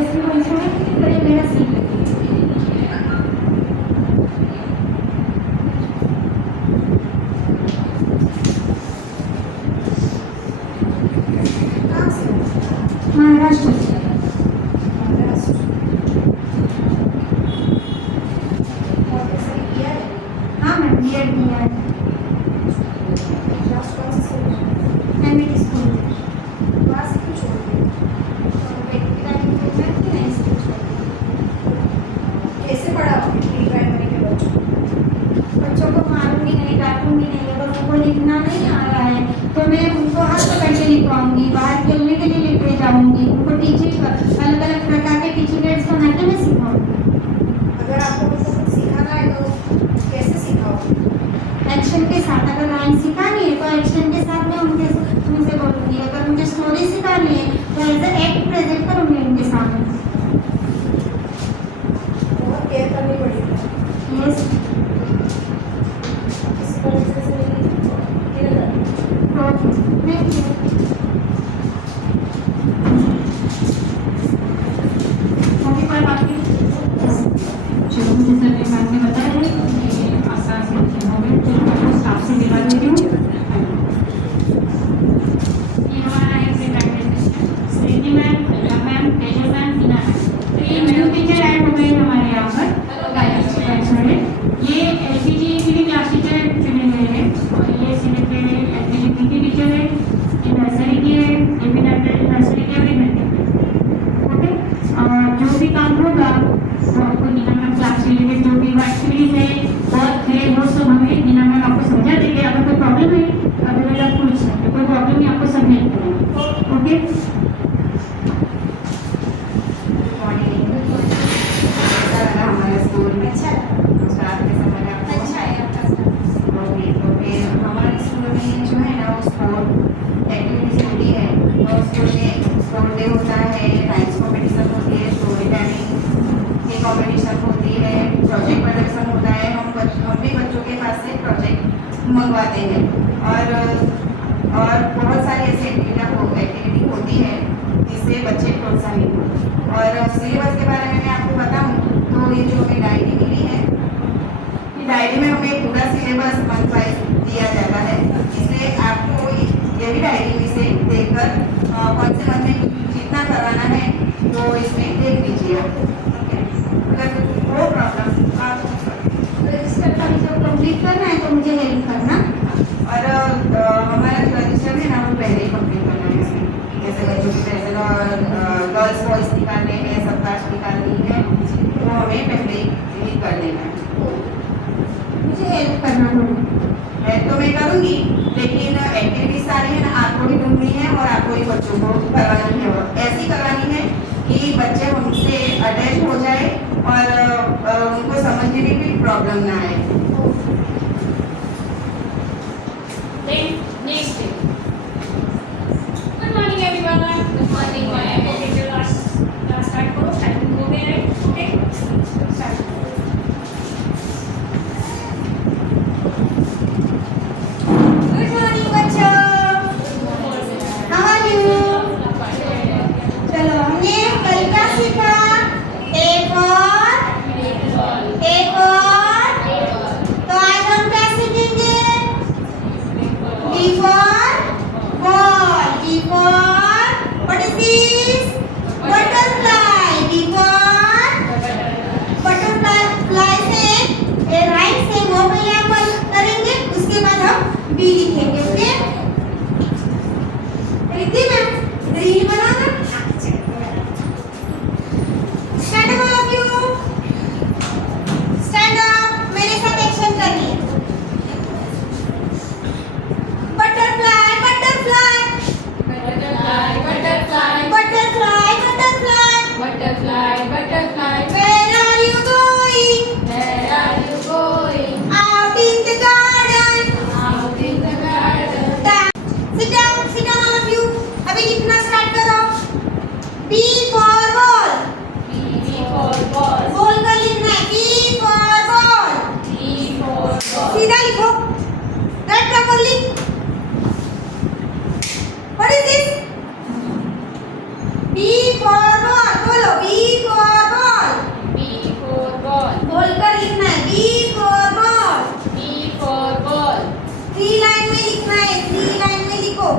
जैसे कोई छोड़ के बड़े मेरा सीख महाराष्ट्र से। हाँ मैम B.Ed किया है एमईडी स्कूल में। कैसे पढ़ा प्री प्राइमरी के बच्चों को मारूंगी नहीं, डांटूंगी नहीं। अगर उनको लिखना नहीं आ रहा है तो मैं उनको हाथ पकड़ के लिखवाऊंगी, बाहर खेलने के लिए लेके जाऊंगी, उनको टीचिंग अलग अलग प्रकार के टीचिंग एड्स बना के मैं सिखाऊंगी। अगर आपको कुछ सिखाना है तो कैसे सिखाओगे? एक्शन के साथ। अगर लाइन सिखानी है तो एक्शन के साथ मैं उनसे बोलूंगी। अगर मुझे स्टोरी सिखानी है तो एज ए एक्ट प्रेजेंट करूंगी उनके सामने। बहुत केयर करनी पड़ेगी। यस इस तरह से थैंक यू। मम्मी पर बात की चलो मुझे सर मैम ने बताया है कि आशा से होंगे तो मैं स्टाफ से मिला देती हूँ। ये हमारा है श्रेणी मैम, मैम तेजस मैम, टीना मैम। तो ये न्यू टीचर ऐड हो गए हमारे यहाँ पर बैच में। ये LKG की भी क्लास टीचर चुने गए हैं और ये सिलेक्टेड है LKG की टीचर है, ये नर्सरी की है, ये भी नर्सरी की और ओके। जो भी काम होगा वो आपको नीना मैम क्लास से रिलेटेड जो भी एक्टिविटीज है वर्क है वो सब हमें नीना मैम आपको समझा देंगे। अगर कोई प्रॉब्लम है अगर आप पूछ सकते हैं, कोई प्रॉब्लम नहीं आपको सब हेल्प करेंगे ओके। हमारे स्कूल में अच्छा स्टाफ के समय में आपको अच्छा है आपका स्टाफ। ओके। तो फिर हमारे स्कूल में जो है ना वो स्पोर्ट एक्टिविटीज होती है और स्कूल में स्पोर्ट डे होता है, राइम्स कॉम्पिटिशन होती है, स्टोरी टेलिंग की कॉम्पिटिशन होती है, प्रोजेक्ट प्रदर्शन होता है। हम भी बच्चों के पास से प्रोजेक्ट मंगवाते हैं और बहुत सारी ऐसी एक्टिविटी होती है जिससे बच्चे प्रोत्साहित हों। और सिलेबस के बारे में मैं आपको बताऊं तो ये जो हमें डायरी मिली है, ये डायरी में हमें पूरा सिलेबस मंथ वाइज दिया जाता है। इसलिए आपको यही डायरी में से देखकर कौन से मंथ में जितना करवाना है वो इसमें देख लीजिए आप। अगर वो प्रॉब्लम आप रजिस्टर का भी जब कंप्लीट करना है तो मुझे हेल्प करना। और हमारा जो रजिस्टर है ना वो पहले ही कंप्लीट करना है इसमें। जैसे बच्चों की गर्ल्स बॉयज़ निकालने हैं, सब कास्ट निकालनी है, वो हमें पहले ही कर देना है। मुझे हेल्प करना होगा। मैं तो मैं करूँगी लेकिन एक्टिविटीज सारी है ना आपको भी ढूंढनी है और आपको ही बच्चों को करवानी है। और ऐसी करवानी है कि बच्चे उनसे अटैच हो जाए और उनको समझने में भी प्रॉब्लम ना आए। Next day good morning everyone. Good morning. Okay class start करो। स्टार्टिंग हो गया है ओके स्टार्ट। गुड मॉर्निंग बच्चों, हाउ आर यू? चलो हमने कल क्या सीखा? A for तो आज हम क्या सीखेंगे? B for ball, B for what is this? Butterfly, B for butterfly। Fly से राइट से वो पहले अपन करेंगे, उसके बाद हम B लिखेंगे ओके। रिद्धि मैम रील बनाना। Stand up all of you, stand up, मेरे साथ एक्शन करिए। Butterfly butterfly butterfly butterfly butterfly butterfly butterfly butterfly where are you going? Where are you going? Out in the garden. Out in the garden. Sit down all of you. अभी लिखना start करो। B for ball, B for ball, बोल कर लिखना है। B for ball, B for ball, सीधा लिखो, right properly. What is this? B for ball, बोलो B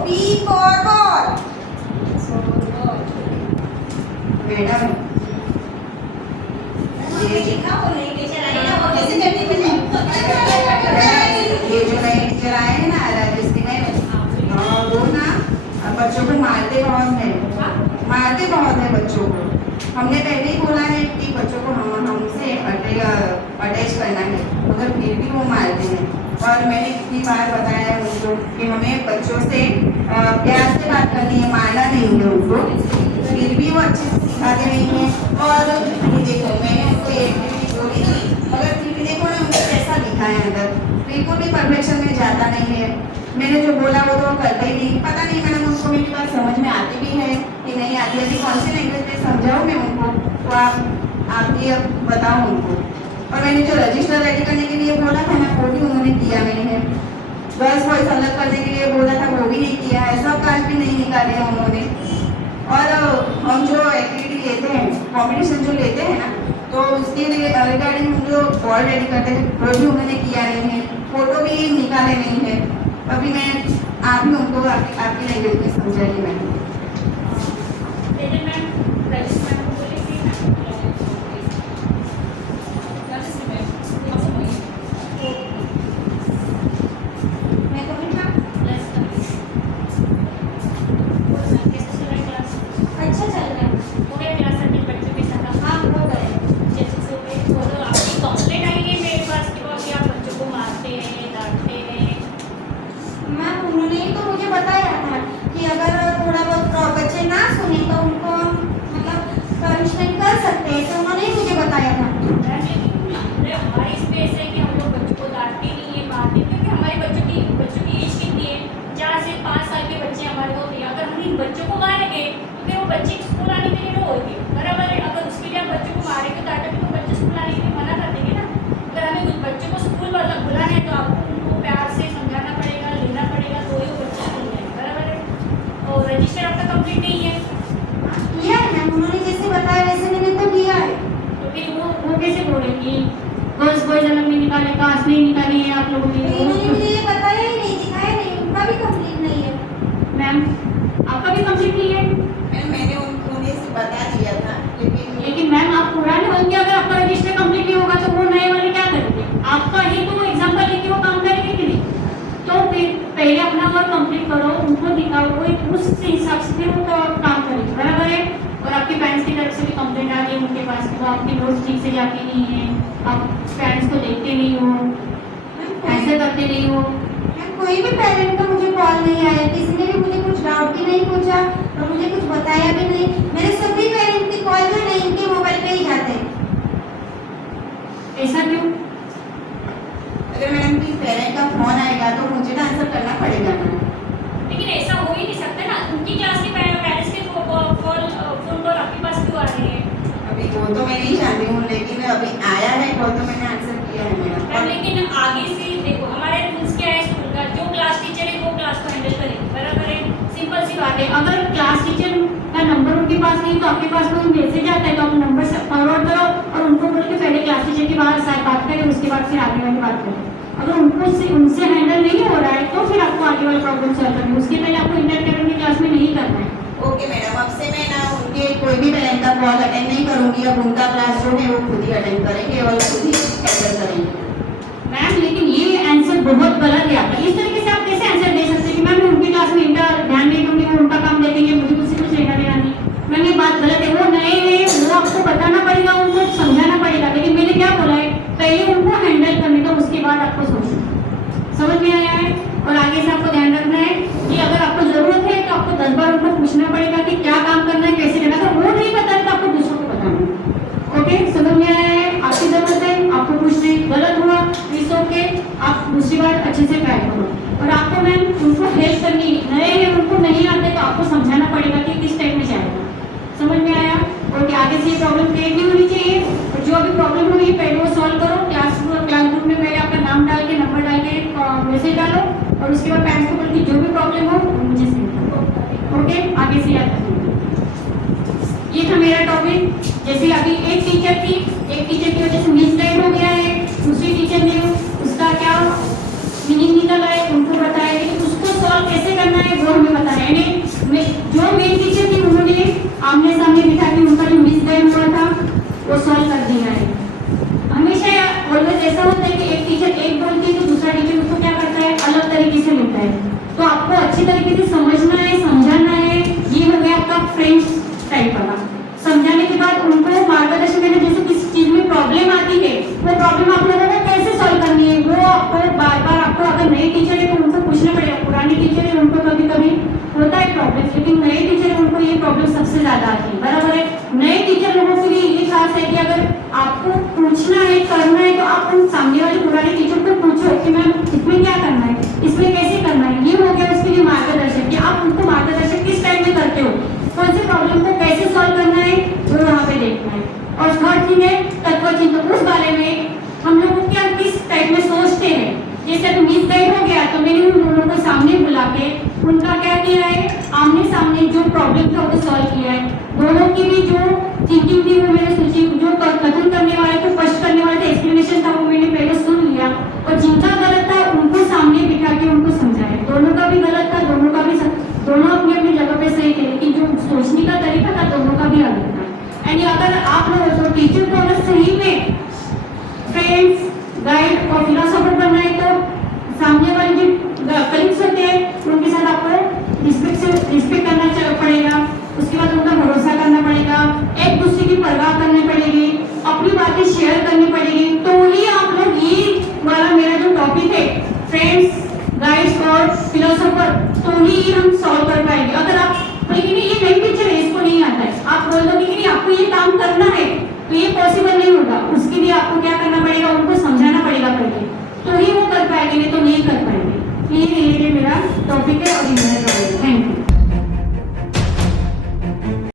B for ball. Madam ये लिखा हो नहीं टीचर आई ना वो कैसे करनी मुझे ये जो नए टीचर आए हैं ना राजस्थानी में वो ना बच्चों को मारते बहुत है बच्चों को। हमने पहले ही बोला है कि बच्चों को हमसे अटैच करना है मगर फिर भी वो मारते हैं। और मैंने कितनी बार बताया है उनको कि हमें बच्चों से प्यार से बात करनी है, मारना नहीं है उनको, फिर भी वो अच्छे से सिखाते नहीं हैं। और ये देखो मैंने उनको एक्टिविटी बोली थी मगर फिर भी देखो ना उनको कैसा लिखा है अंदर, बिल्कुल भी परफेक्शन में जाता नहीं है। मैंने जो बोला वो तो करता ही नहीं। पता नहीं मैडम उनको मेरी बात समझ में आती भी है कि नहीं आती है, कौन सी लैंग्वेज में समझाऊँ मैं उनको, तो आप ही अब बताओ उनको। और मैंने जो रजिस्टर रेडी करने के लिए बोला था ना वो भी उन्होंने किया नहीं है। गर्ल्स बॉयज अलग करने के लिए बोला था वो भी नहीं किया है, सब कास्ट भी नहीं निकाले हैं उन्होंने। और हम जो एक्टिविटी लेते हैं, कॉम्पिटिशन जो लेते हैं ना, तो उसके रिगार्डिंग हम जो बॉल रेडी करते हैं वो भी उन्होंने किया नहीं है, फोटो भी निकाले नहीं है। अभी मैं आप ही उनको आपकी लैंग्वेज में समझाइए मैडम। मैं कभी ना अच्छा चल रहा है। हाँ हो गए। मैम उन्होंने ही तो मुझे बताया था कि अगर थोड़ा बहुत बच्चे ना सुने तो उनको मतलब पनिशमेंट कर सकते हैं, तो उन्होंने ही मुझे बताया था। बच्चों को मारेंगे तो फिर वो बच्चे स्कूल आने के लिए रोएंगे, बराबर है। अगर उसके लिए हम बच्चों को मारेंगे तो ऑटोमेटिक वो बच्चे स्कूल आने के लिए मना कर देंगे ना। अगर हमें कुछ बच्चों को स्कूल मतलब बुलाना है तो आपको उनको प्यार से समझाना पड़ेगा, लेना पड़ेगा, तो ही वो बच्चे स्कूल जाएंगे, बराबर है। और रजिस्टर आपका कंप्लीट नहीं है किया है मैम, उन्होंने जैसे बताया वैसे मैंने तो किया है। तो फिर वो कैसे बोले कि गर्ल्स बॉयज अलग नहीं निकाले, कास्ट नहीं निकाली है आप लोगों तो इन्होंने ने? मुझे ये बताया ही नहीं, दिखाया नहीं, उनका भी कंप्लीट नहीं है। मैम आपका भी कंप्लीट नहीं है, मैंने उन्हें से बता दिया था लेकिन मैम आप पुराने होंगे, अगर आपका रजिस्टर कंप्लीट नहीं होगा तो वो नए वाले क्या करेंगे? आपका ही तो वो एग्जाम्पल लेके वो काम करेंगे कि नहीं? तो फिर पहले अपना वर्क कंप्लीट करो, उनको दिखाओ, वो उस हिसाब से फिर वो काम करेंगे, बराबर है। और आपके पेरेंट्स की तरफ से भी कंप्लेंट आ रही है उनके पास कि वो आपकी नोट्स ठीक से जाती नहीं है, आप पेरेंट्स को देखते नहीं हो, ऐसे करते नहीं हो। मैम कोई भी पेरेंट का मुझे कॉल नहीं आया, किसी ने भी मुझे कुछ डाउट भी नहीं पूछा और मुझे कुछ बताया भी नहीं। मेरे सभी पेरेंट के कॉल जो नहीं इनके मोबाइल पे ही जाते हैं। ऐसा क्यों? अगर मैडम की पेरेंट का फोन आएगा तो मुझे ना आंसर करना पड़ेगा ना। लेकिन ऐसा हो ही नहीं सकता ना, उनकी क्लास के पेरेंट्स के फोन कॉल आपके पास क्यों आ रहे हैं? अभी वो तो मैं नहीं जानती हूँ, लेकिन अभी आया है कॉल तो मैंने आंसर किया है मैडम। मैम लेकिन आगे से देखो, हमारे रूल्स क्या है स्कूल का, जो क्लास टीचर है वो क्लास को हैंडल करेगी, बराबर है। सिंपल सी बात है, अगर क्लास टीचर का नंबर उनके पास नहीं तो आपके पास कोई मैसेज आता है तो आप नंबर से फॉरवर्ड करो और उनको बोल के पहले क्लास टीचर के बाहर साथ बात करें, उसके बाद फिर आगे वाली बात करें। अगर उनसे हैंडल नहीं हो रहा है तो फिर आपको आगे वाला प्रॉब्लम सॉल्व करना है, उसके पहले आपको इंटर अकेडमी क्लास में नहीं करना है। ओके मैडम, अब से मैं ना उनके कोई भी पेरेंट का कॉल अटेंड नहीं करूँगी। अब उनका क्लास जो है वो खुद ही अटेंड करेंगे और खुद ही हैंडल करेंगे। मैम लेकिन ये आंसर बहुत गलत है आपका। इस तरीके से आप कैसे आंसर दे सकते हैं कि मैम उनकी क्लास में इंटर ध्यान नहीं दूंगी, वो उनका काम देखेंगे, मुझे उससे कुछ लेना देना नहीं। मैम ये बात गलत है, वो नए हैं, वो आपको बताना पड़ेगा, उनको समझाना पड़ेगा। लेकिन मैंने क्या बोला है, पहले उनको हैंडल करने दो, उसके बाद आपको सोचना। समझ में आया है? और आगे से आपको ध्यान रखना है कि अगर आपको जरूरत है तो आपको 10 बार उनको पूछना पड़ेगा कि क्या काम करना है, कैसे करना है। अगर वो नहीं पता है तो आपको दूसरों को बताना है। ओके, समझ में आया है? आपकी जरूरत है, आपको पूछना है, गलत हुआ इस ओके, आप दूसरी बार अच्छे से ट्राई करो। और आपको मैम उनको हेल्प करनी, नए हैं उनको नहीं आते तो आपको समझाना पड़ेगा कि किस टाइप में जाएगा। समझ में आया? ओके, आगे से ये प्रॉब्लम क्रिएट नहीं होनी चाहिए। और जो अभी प्रॉब्लम हुई है पहले वो सॉल्व करो। क्लास ग्रुप में पहले आपका नाम डाल के नंबर डाल के मैसेज डालो और उसके बाद पेरेंट्स को बोल के जो भी प्रॉब्लम हो वो मुझे सेंड करो। ओके, आगे से याद रखिए। ये था मेरा टॉपिक। जैसे अभी एक टीचर की वजह से मिसगाइड हो गया है, दूसरी टीचर ने उसका क्या मीनिंग निकला है उनको बताया, लेकिन उसको सॉल्व सॉल्व कैसे करना है वो हमें पता है। यानी जो मेन टीचर थी उन्होंने आमने सामने बिठा के उनका जो मिसगाइड हुआ था वो सॉल्व कर दिया है। हमेशा ऑलवेज ऐसा होता है कि एक टीचर एक बोलती है तो दूसरा टीचर उसको क्या करता है, अलग तरीके से लेता है। तो आपको अच्छी तरीके से समझना है, समझाना है। ये हो गया आपका फ्रेंड्स टाइप वाला। समझाने के बाद उनको मार्गदर्शन देना, जैसे किसी चीज में प्रॉब्लम आती है वो प्रॉब्लम आप लोगों को कैसे सॉल्व करनी है वो आपको बार बार, आपको अगर नए टीचर है तो उनको पूछना पड़ेगा। पुराने टीचर है उनको कभी कभी होता है प्रॉब्लम, लेकिन नए टीचर है उनको ये प्रॉब्लम सबसे ज्यादा आती है, बराबर है। नए टीचर लोगों के लिए ये खास है कि अगर आपको पूछना है, करना है, तो आप उन सामने वाले पुराने टीचर को पूछो कि मैम इसमें क्या करना है, इसमें कैसे करना है। ये हो गया उसके लिए मार्गदर्शन, कि आप उनको मार्गदर्शन किस टाइप में करते हो, कौन से प्रॉब्लम को कैसे सॉल्व करना है वो वहाँ पे देखना है। और थर्ड थिंग है तत्वचिंतन, उस बारे में हम लोग क्या किस टाइप में सोचते हैं। जैसे अभी मिसगाइड हो गया तो मैंने उन दोनों को सामने बुला के उनका क्या किया है, आमने सामने जो प्रॉब्लम था वो सॉल्व किया है। दोनों की भी जो थिंकिंग थी वो मैंने सोची, जो कथन करने वाले थे, स्पष्ट करने वाले थे, एक्सप्लेनेशन था वो मैंने पहले सुन लिया, और जिनका गलत था उनको सामने बिठा के उनको समझाया। दोनों का भी गलत था, दोनों का भी दोनों अपनी अपनी जगह पे सही थे, लेकिन जो सोचने का तरीका था दोनों का भी अलग था। यानी अगर आप लोग तो टीचर को अगर सही में फ्रेंड्स, गाइड और फिलोसोफर बनना है तो सामने वाले जो कलीग्स होते हैं उनके साथ आपको रिस्पेक्ट करना पड़ेगा। उसके बाद उनका भरोसा करना पड़ेगा, एक दूसरे की परवाह करनी पड़ेगी, अपनी बातें शेयर करनी पड़ेगी। तो ही आप लोग ये वाला मेरा जो टॉपिक है फ्रेंड्स, गाइड्स और फिलोसोफर, तो ही हम सॉल्व कर पाएंगे। अगर आप लेकिन ये नई टीचर है, इसको नहीं आता है, आप बोल दोगे कि नहीं आपको ये काम करना है, तो ये पॉसिबल नहीं होगा। उसके लिए आपको क्या करना पड़ेगा, उनको समझाना पड़ेगा पहले, तो ही वो कर पाएंगे, नहीं तो नहीं कर पाएंगे। ये रिलेटेड मेरा टॉपिक है और